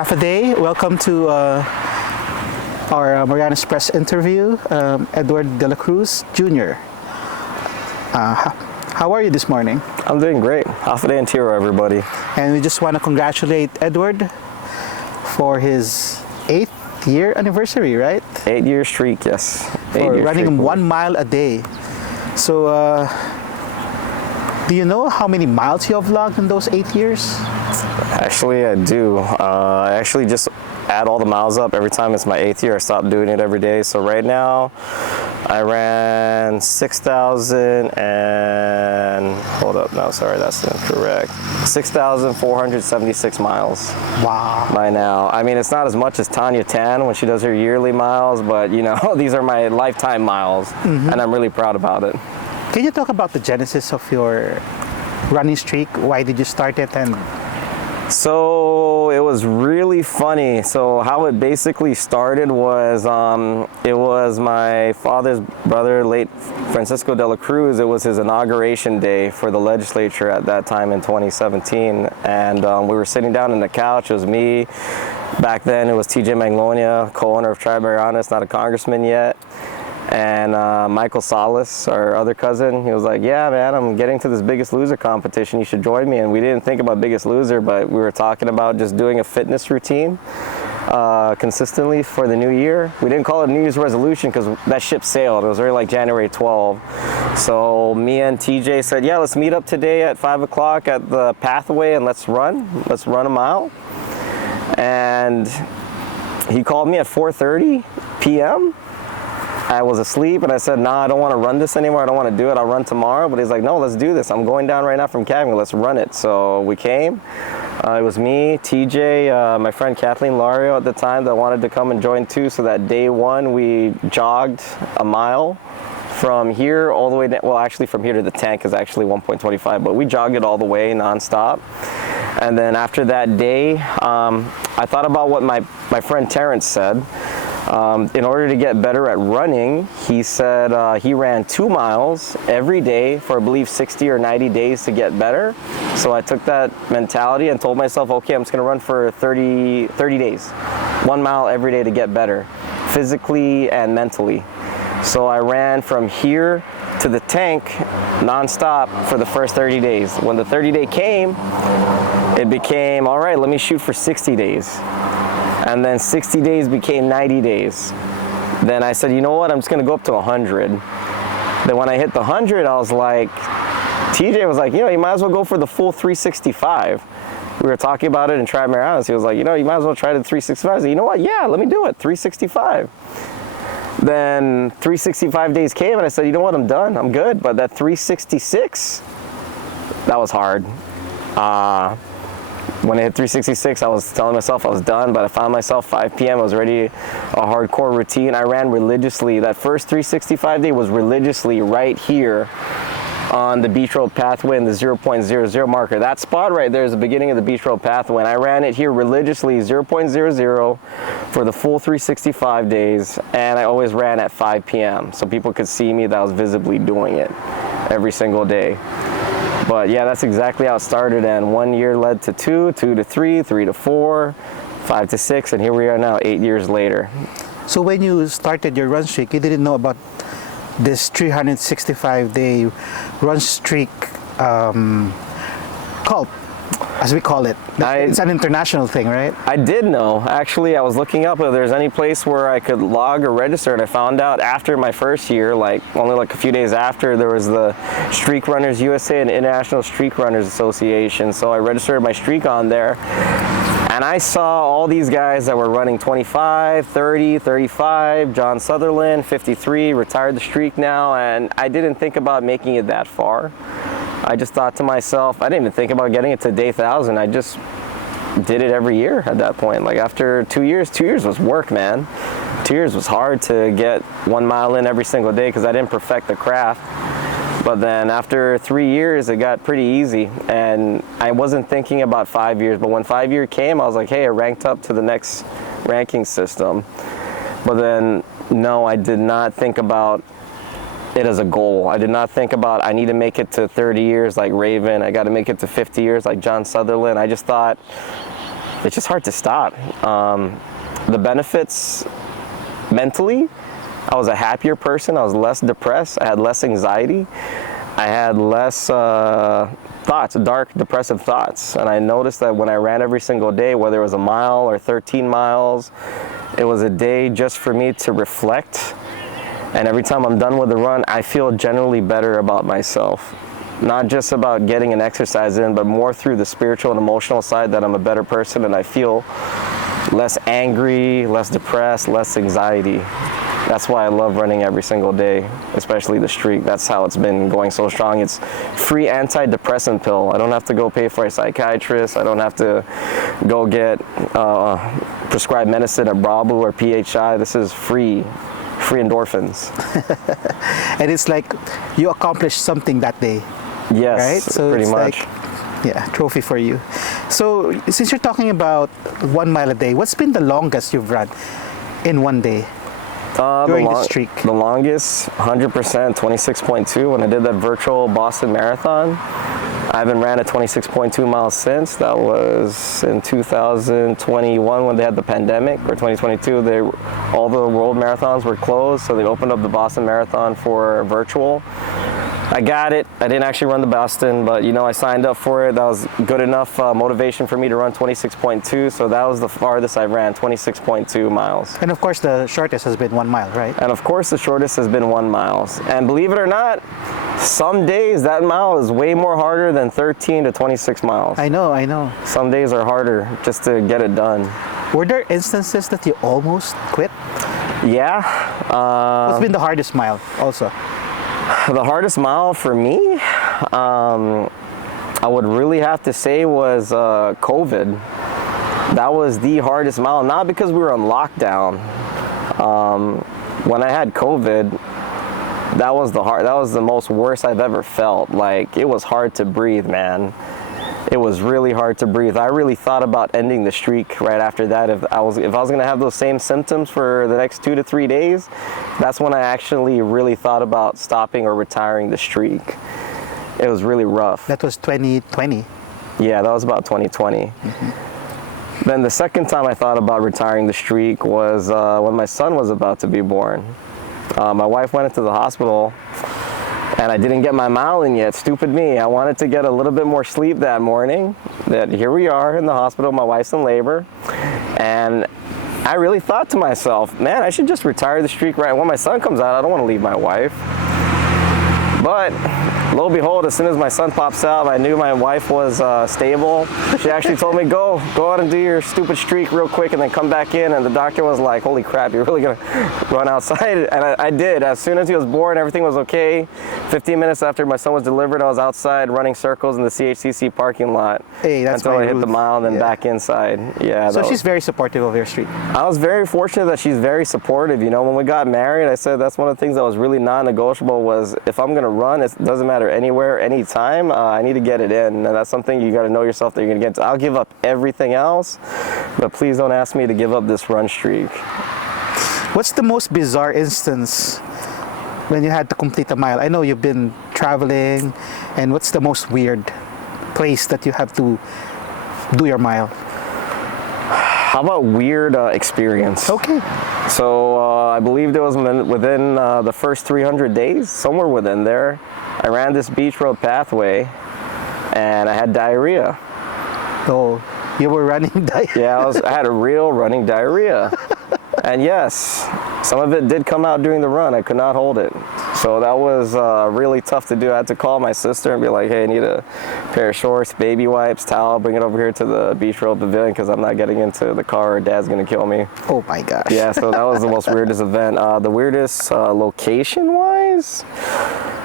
Half a day. Welcome to our Marianas Press interview, Edward Dela Cruz Jr. How are you this morning? I'm doing great. Half a day in Tiro, everybody. And we just want to congratulate Edward for his 8th year anniversary, right? 8-year streak, yes. For running 1 mile a day. So, do you know how many miles you have logged in those 8 years? Actually, I do. I actually just add all the miles up every time it's my 8th year. I stopped doing it every day. So right now, I ran 6,000 and hold up, no, sorry, that's incorrect. 6,476 miles. Wow. By now. I mean, it's not as much as Tanya Tan when she does her yearly miles, but you know, these are my lifetime miles, and I'm really proud about it. Can you talk about the genesis of your running streak? Why did you start it? And so it was really funny. So how it basically started was it was my father's brother, late Francisco Dela Cruz. It was his inauguration day for the legislature at that time in 2017, and we were sitting down on the couch. It was me. Back then it was TJ Magnolia, co-owner of Tribe Marianas, not a congressman yet. And Michael Salas, our other cousin, he was like, yeah, man, I'm getting to this Biggest Loser competition. You should join me. And we didn't think about Biggest Loser, but we were talking about just doing a fitness routine consistently for the new year. We didn't call it a New Year's resolution because that ship sailed. It was already like January 12. So me and TJ said, yeah, let's meet up today at 5 o'clock at the pathway and let's run a mile. And he called me at 4:30 p.m. I was asleep and I said, nah, I don't want to run this anymore. I don't want to do it. I'll run tomorrow. But he's like, no, let's do this. I'm going down right now from Cagney. Let's run it. So we came. It was me, TJ, my friend Kathleen Lario at the time that wanted to come and join too. So that day one, we jogged a mile from here all the way down. Well, actually from here to the tank is actually 1.25, but we jogged it all the way nonstop. And then after that day, I thought about what my friend Terrence said. In order to get better at running, he said he ran 2 miles every day for, I believe, 60 or 90 days to get better. So I took that mentality and told myself, okay, I'm just going to run for 30 days. 1 mile every day to get better, physically and mentally. So I ran from here to the tank nonstop for the first 30 days. When the 30-day came, it became, all right, let me shoot for 60 days. And then 60 days became 90 days. Then I said, you know what, I'm just gonna go up to 100. Then when I hit the 100, I was like, TJ was like, you know, you might as well go for the full 365. We were talking about it in Tribe Marianas. He was like, you know, you might as well try the 365. I said, you know what, yeah, let me do it, 365. Then 365 days came and I said, you know what, I'm done, I'm good. But that 366, that was hard. When I hit 366, I was telling myself I was done, but I found myself 5 p.m. I was ready, a hardcore routine. I ran religiously. That first 365 day was religiously right here on the Beach Road pathway in the 0.00 marker. That spot right there is the beginning of the Beach Road pathway, and I ran it here religiously, 0.00 for the full 365 days, and I always ran at 5 p.m. so people could see me that I was visibly doing it every single day. But yeah, that's exactly how it started, and 1 year led to 2, 2 to 3, 3 to 4, 5 to 6, and here we are now 8 years later. so when you started your run streak, you didn't know about this 365-day run streak cult, as we call it. It's an international thing, right? I did know. Actually, I was looking up if there's any place where I could log or register, and I found out after my first year, like only like a few days after, there was the Streak Runners USA and International Streak Runners Association. So I registered my streak on there. And I saw all these guys that were running 25, 30, 35, John Sutherland, 53, retired the streak now, and I didn't think about making it that far. I just thought to myself, I didn't even think about getting it to day 1,000. I just did it every year at that point. Like after 2 years, 2 years was work, man. 2 years was hard to get 1 mile in every single day because I didn't perfect the craft. But then after 3 years, it got pretty easy. And I wasn't thinking about 5 years, but when 5 years came, I was like, hey, I ranked up to the next ranking system. But then, no, I did not think about it as a goal. I did not think about I need to make it to 30 years like Raven. I got to make it to 50 years like John Sutherland. I just thought it's just hard to stop. The benefits mentally, I was a happier person. I was less depressed. I had less anxiety. I had less thoughts, dark, depressive thoughts. And I noticed that when I ran every single day, whether it was a mile or 13 miles, it was a day just for me to reflect. And every time I'm done with the run, I feel generally better about myself. Not just about getting an exercise in, but more through the spiritual and emotional side, that I'm a better person and I feel less angry, less depressed, less anxiety. That's why I love running every single day, especially the streak. That's how it's been going so strong. It's free antidepressant pill. I don't have to go pay for a psychiatrist. I don't have to go get prescribed medicine at Bravo or PHI. This is free endorphins. And it's like you accomplished something that day. Yes, right? So pretty it's much. like, yeah, trophy for you. So since you're talking about 1 mile a day, what's been the longest you've run in one day during the streak? The longest, 100%, 26.2. When I did that virtual Boston Marathon, I haven't ran a 26.2 miles since. That was in 2021 when they had the pandemic, or 2022. All the world marathons were closed, so they opened up the Boston Marathon for virtual. I got it. I didn't actually run the Boston, but you know, I signed up for it. That was good enough motivation for me to run 26.2. So that was the farthest I ran, 26.2 miles. And of course, the shortest has been 1 mile, right? And of course, the shortest has been 1 mile. And believe it or not, some days that mile is way more harder than 13 to 26 miles. I know. Some days are harder just to get it done. Were there instances that you almost quit? Yeah. What's been the hardest mile also? The hardest mile for me, I would really have to say was COVID. That was the hardest mile, not because we were on lockdown. When I had COVID, that was the most worst I've ever felt. Like, it was hard to breathe, man. It was really hard to breathe. I really thought about ending the streak right after that. If I was gonna have those same symptoms for the next 2 to 3 days, that's when I actually really thought about stopping or retiring the streak. It was really rough. That was 2020. Yeah, that was about 2020. Mm-hmm. Then the second time I thought about retiring the streak was when my son was about to be born. My wife went into the hospital and I didn't get my mile in yet. Stupid me. I wanted to get a little bit more sleep that morning. That here we are in the hospital, my wife's in labor. And I really thought to myself, man, I should just retire the streak right when my son comes out. I don't want to leave my wife. But lo and behold, as soon as my son pops out, I knew my wife was stable. She actually told me, go out and do your stupid streak real quick and then come back in. And the doctor was like, holy crap, you're really gonna run outside? And I did. As soon as he was born, everything was okay. 15 minutes after my son was delivered, I was outside running circles in the CHCC parking lot. Hey, that's until I hit rude. the mile and then back inside. Yeah. So she's very supportive of your streak. I was very fortunate that she's very supportive. You know, when we got married, I said that's one of the things that was really non-negotiable was if I'm gonna run, it doesn't matter anywhere, anytime, I need to get it in. And that's something you gotta know yourself that you're gonna get to. I'll give up everything else, but please don't ask me to give up this run streak. What's the most bizarre instance when you had to complete a mile? I know you've been traveling, and what's the most weird place that you have to do your mile? How about weird experience? Okay. So I believe it was within the first 300 days, somewhere within there, I ran this beach road pathway and I had diarrhea. Oh, you were running diarrhea. Yeah, I had a real running diarrhea. And yes, some of it did come out during the run. I could not hold it. So that was really tough to do. I had to call my sister and be like, hey, I need a pair of shorts, baby wipes, towel, bring it over here to the Beach Road Pavilion because I'm not getting into the car or Dad's going to kill me. Oh my gosh. Yeah, so that was the most weirdest event. The weirdest location-wise,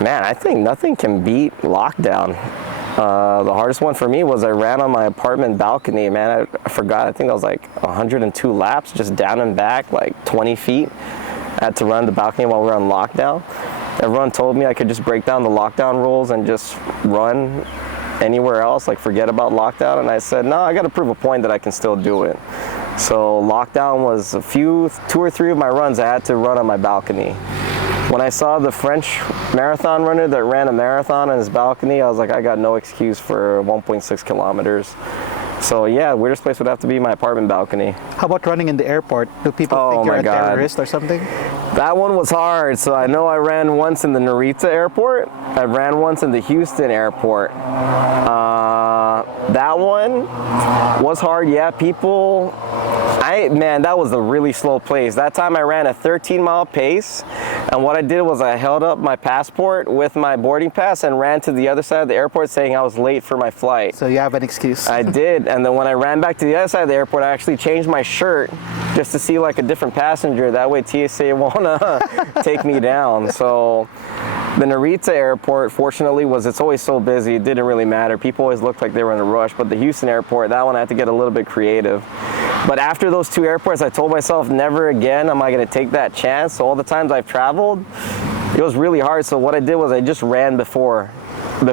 man, I think nothing can beat lockdown. The hardest one for me was I ran on my apartment balcony. Man, I forgot. I think that was like 102 laps, just down and back, like 20 feet. I had to run the balcony while we were on lockdown. Everyone told me I could just break down the lockdown rules and just run anywhere else, like forget about lockdown. And I said, no, I got to prove a point that I can still do it. So lockdown was 2 or 3 of my runs I had to run on my balcony. When I saw the French marathon runner that ran a marathon on his balcony, I was like, I got no excuse for 1.6 kilometers. So yeah, weirdest place would have to be my apartment balcony. How about running in the airport? Do people Oh think you're my a God. terrorist or something? That one was hard. So I know I ran once in the Narita airport. I ran once in the Houston airport. That one was hard. Yeah, people, man, that was a really slow pace. That time I ran a 13-mile pace. And what I did was I held up my passport with my boarding pass and ran to the other side of the airport saying I was late for my flight. So you have an excuse. I did, and then when I ran back to the other side of the airport, I actually changed my shirt just to see like a different passenger. That way TSA won't take me down. So the Narita airport, fortunately, it's always so busy, it didn't really matter. People always looked like they were in a rush, but the Houston airport, that one I had to get a little bit creative. But after those two airports, I told myself never again am I gonna take that chance. So all the times I've traveled, it was really hard. So what I did was I just ran before my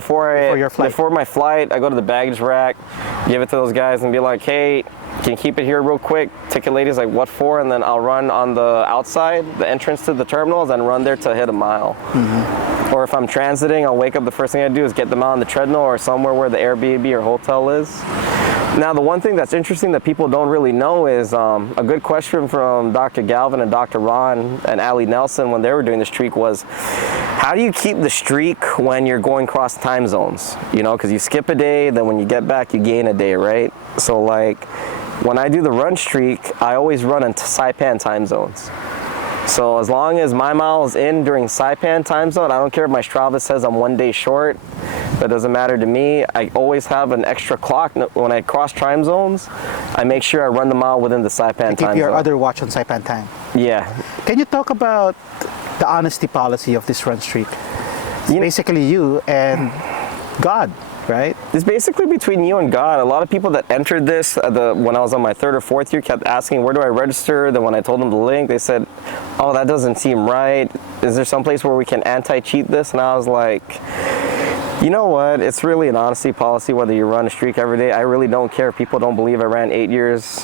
flight. I go to the baggage rack, give it to those guys and be like, hey, can you keep it here real quick? Ticket lady's like, what for? And then I'll run on the outside, the entrance to the terminals, and run there to hit a mile. Mm-hmm. Or if I'm transiting, I'll wake up, the first thing I do is get them out on the treadmill or somewhere where the Airbnb or hotel is. Now, the one thing that's interesting that people don't really know is a good question from Dr. Galvin and Dr. Ron and Allie Nelson when they were doing the streak was, how do you keep the streak when you're going across time zones? You know, because you skip a day, then when you get back, you gain a day, right? So like, when I do the run streak, I always run in Saipan time zones. So as long as my mile is in during Saipan time zone, I don't care if my Strava says I'm 1 day short. That doesn't matter to me. I always have an extra clock. When I cross time zones, I make sure I run the mile within the Saipan time zone. Keep your other watch on Saipan time. Yeah. Can you talk about the honesty policy of this run streak? It's basically you and God, right? It's basically between you and God. A lot of people that entered this when I was on my 3rd or 4th year kept asking, where do I register? Then when I told them the link, they said, oh, that doesn't seem right. Is there some place where we can anti-cheat this? And I was like, you know what? It's really an honesty policy whether you run a streak every day. I really don't care if people don't believe I ran 8 years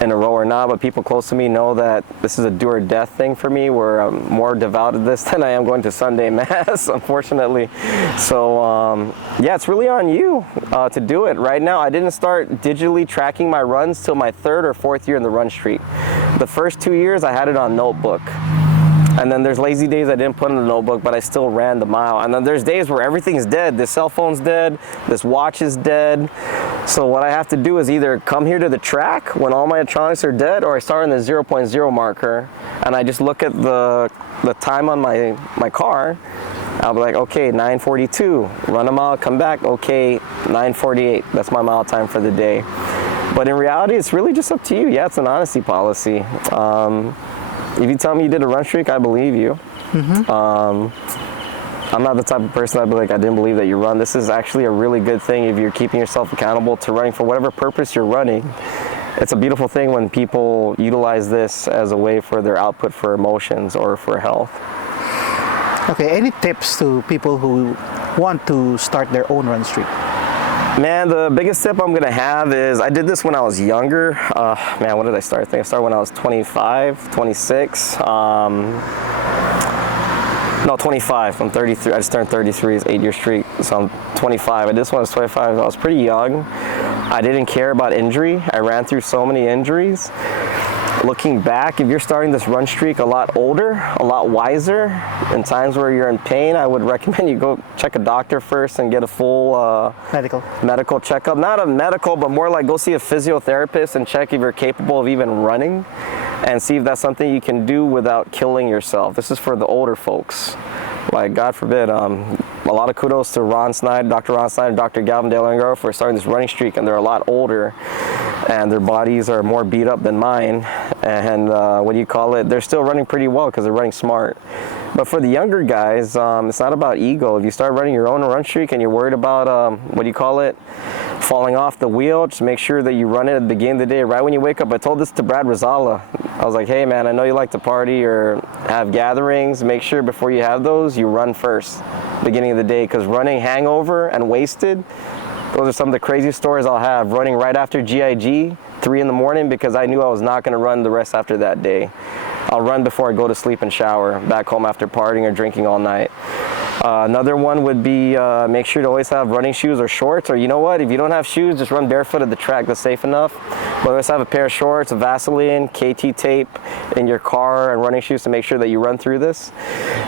in a row or not, but people close to me know that this is a do or death thing for me, where I'm more devout to this than I am going to Sunday Mass, unfortunately. So yeah, it's really on you to do it. Right now, I didn't start digitally tracking my runs till my 3rd or 4th year in the run streak. The first 2 years, I had it on notebook. And then there's lazy days I didn't put in the notebook, but I still ran the mile. And then there's days where everything's dead. This cell phone's dead, this watch is dead. So what I have to do is either come here to the track when all my electronics are dead, or I start on the 0.0 marker and I just look at the time on my car. I'll be like, okay, 9:42, run a mile, come back, okay, 9:48. That's my mile time for the day. But in reality, it's really just up to you. Yeah, it's an honesty policy. If you tell me you did a run streak, I believe you. Mm-hmm. I'm not the type of person I'd be like, I didn't believe that you run. This is actually a really good thing if you're keeping yourself accountable to running for whatever purpose you're running. It's a beautiful thing when people utilize this as a way for their output for emotions or for health. Okay, any tips to people who want to start their own run streak? Man, the biggest tip I'm gonna have is, I did this when I was younger. Man, when did I start? I think I started when I was 25, 26. No, 25. I'm 33. I just turned 33. It's 8 year streak. So I'm 25. I did this when I was 25. I was pretty young. I didn't care about injury. I ran through so many injuries. Looking back, if you're starting this run streak a lot older, a lot wiser, in times where you're in pain, I would recommend you go check a doctor first and get a full medical checkup. Not a medical, but more like go see a physiotherapist and check if you're capable of even running, and see if that's something you can do without killing yourself. This is for the older folks. Like, God forbid, a lot of kudos to Ron Snyder, Dr. Ron Snyder, Dr. Galvin De La Cruz for starting this running streak, and they're a lot older, and their bodies are more beat up than mine, and they're still running pretty well because they're running smart. But for the younger guys, it's not about ego. If you start running your own run streak and you're worried about, falling off the wheel, just make sure that you run it at the beginning of the day, right when you wake up. I told this to Brad Rosala. I was like, hey man, I know you like to party or have gatherings. Make sure before you have those, you run first, beginning of the day, because running hangover and wasted, those are some of the craziest stories I'll have. Running right after GIG, 3 in the morning, because I knew I was not gonna run the rest after that day. I'll run before I go to sleep and shower, back home after partying or drinking all night. Another one would be make sure to always have running shoes or shorts, or you know what, if you don't have shoes, just run barefoot at the track. That's safe enough. But always have a pair of shorts, Vaseline, KT tape in your car, and running shoes to make sure that you run through this.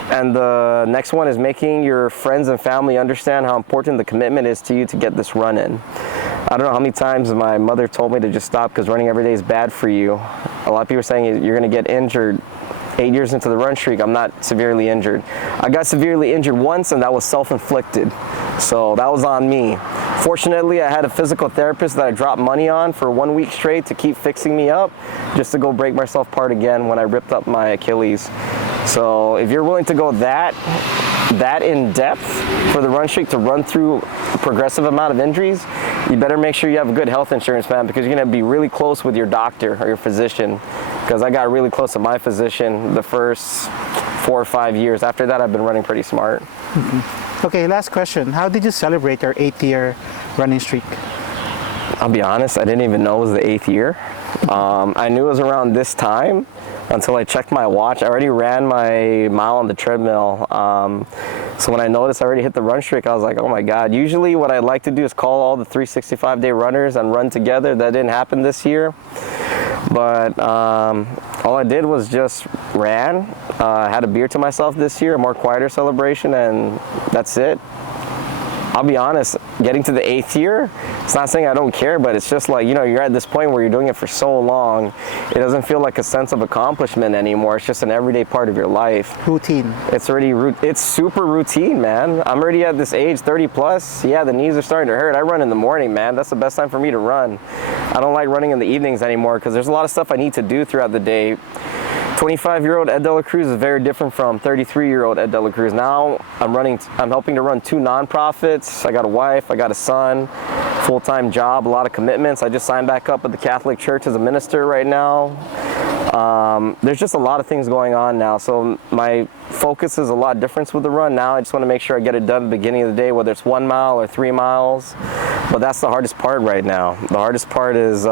And the next one is making your friends and family understand how important the commitment is to you to get this run in. I don't know how many times my mother told me to just stop because running every day is bad for you. A lot of people are saying you're going to get injured. 8 years into the run streak, I'm not severely injured. I got severely injured once, and that was self-inflicted. So that was on me. Fortunately, I had a physical therapist that I dropped money on for 1 week straight to keep fixing me up, just to go break myself apart again when I ripped up my Achilles. So if you're willing to go that in depth for the run streak, to run through a progressive amount of injuries, you better make sure you have a good health insurance, man, because you're going to be really close with your doctor or your physician. Because I got really close to my physician the first 4 or 5 years. After that, I've been running pretty smart. Mm-hmm. Okay, last question. How did you celebrate your 8-year running streak? I'll be honest, I didn't even know it was the 8th year. I knew it was around this time until I checked my watch. I already ran my mile on the treadmill. So when I noticed I already hit the run streak, I was like, oh my God. Usually what I like to do is call all the 365-day runners and run together. That didn't happen this year. But all I did was just ran. I had a beer to myself this year, a more quieter celebration, and that's it. I'll be honest, getting to the 8th year, it's not saying I don't care, but it's just like, you know, you're at this point where you're doing it for so long, it doesn't feel like a sense of accomplishment anymore. It's just an everyday part of your life. Routine. It's super routine, man. I'm already at this age, 30 plus. Yeah, the knees are starting to hurt. I run in the morning, man. That's the best time for me to run. I don't like running in the evenings anymore because there's a lot of stuff I need to do throughout the day. 25-year-old Ed Dela Cruz is very different from 33-year-old Ed Dela Cruz. Now I'm helping to run 2 nonprofits. I got a wife, I got a son, full-time job, a lot of commitments. I just signed back up at the Catholic Church as a minister right now. There's just a lot of things going on now. So my focus is a lot different with the run now. I just want to make sure I get it done at the beginning of the day, whether it's 1 mile or 3 miles. But that's the hardest part right now. The hardest part is,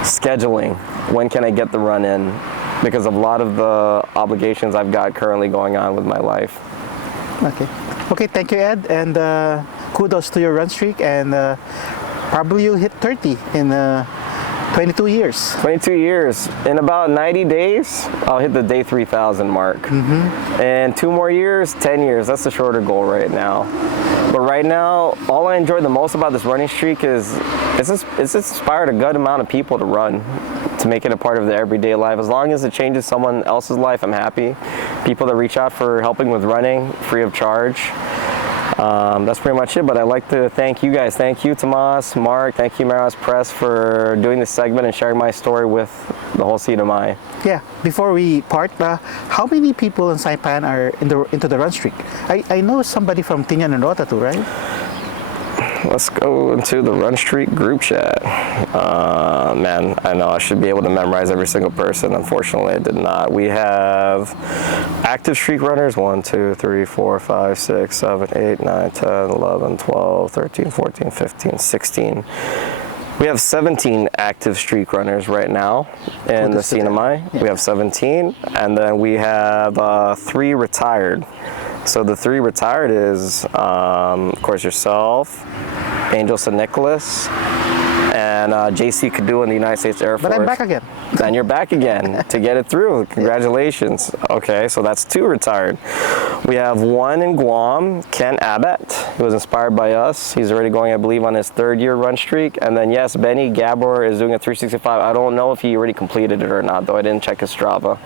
scheduling. When can I get the run in? Because of a lot of the obligations I've got currently going on with my life. Okay, thank you, Ed, and kudos to your run streak, and probably you hit 30 in 22 years. 22 years. In about 90 days, I'll hit the day 3,000 mark. Mm-hmm. And 2 more years, 10 years. That's the shorter goal right now. But right now, all I enjoy the most about this running streak is it's inspired a good amount of people to run, to make it a part of their everyday life. As long as it changes someone else's life, I'm happy. People that reach out for helping with running, free of charge. That's pretty much it, but I'd like to thank you guys. Thank you, Tomas, Mark, thank you, Marianas Press, for doing this segment and sharing my story with the whole CNMI. Yeah, before we part, how many people in Saipan are into the run streak? I know somebody from Tinian and Rota too, right? Let's go into the run streak group chat. Man, I know I should be able to memorize every single person. Unfortunately, I did not. We have active streak runners 1, 2, 3, 4, 5, 6, 7, 8, 9, 10, 11, 12, 13, 14, 15, 16. We have 17 active streak runners right now in the CNMI. Yeah. We have 17, and then we have 3 retired. So the 3 retired is, of course, yourself, Angel St. Nicholas, and JC Cadu in the United States Air Force. But I'm back again. Then you're back again to get it through. Congratulations. Okay, so that's 2 retired. We have 1 in Guam, Ken Abbott. He was inspired by us. He's already going, I believe, on his 3rd year run streak. And then, yes, Benny Gabor is doing a 365. I don't know if he already completed it or not, though. I didn't check his Strava.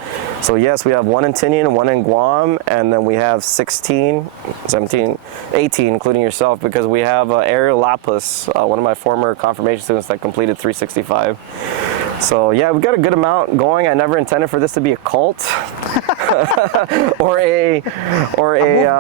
So, yes, we have 1 in Tinian, 1 in Guam, and then we have 16, 17, 18, including yourself, because we have Ariel Lapus, one of my former confirmation students that completed 365. So, yeah, we've got a good amount going. I never intended for this to be a cult or a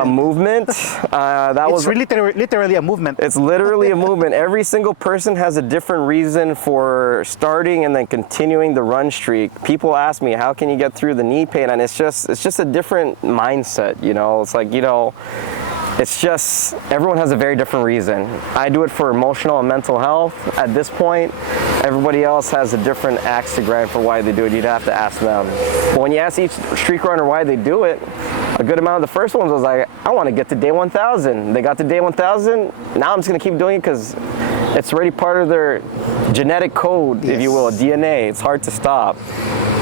movement. It's literally a movement. It's literally a movement. Every single person has a different reason for starting and then continuing the run streak. People ask me, how can you get through the knee pain? And it's just a different mindset, you know. It's like, you know, it's just, everyone has a very different reason. I do it for emotional and mental health. At this point, everybody else has a different axe to grind for why they do it. You'd have to ask them. But when you ask each streak runner why they do it, a good amount of the first ones was like, I want to get to day 1,000. They got to day 1,000. Now I'm just going to keep doing it because it's already part of their genetic code, if you will, DNA. It's hard to stop.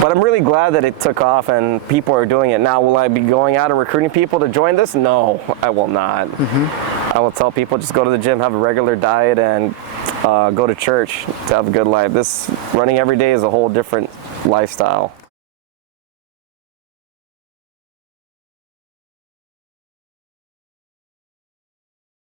But I'm really glad that it took off and people are doing it. Now, will I be going out and recruiting people to join this? No, I will not. I will tell people just go to the gym, have a regular diet, and go to church to have a good life. This running every day is a whole different lifestyle.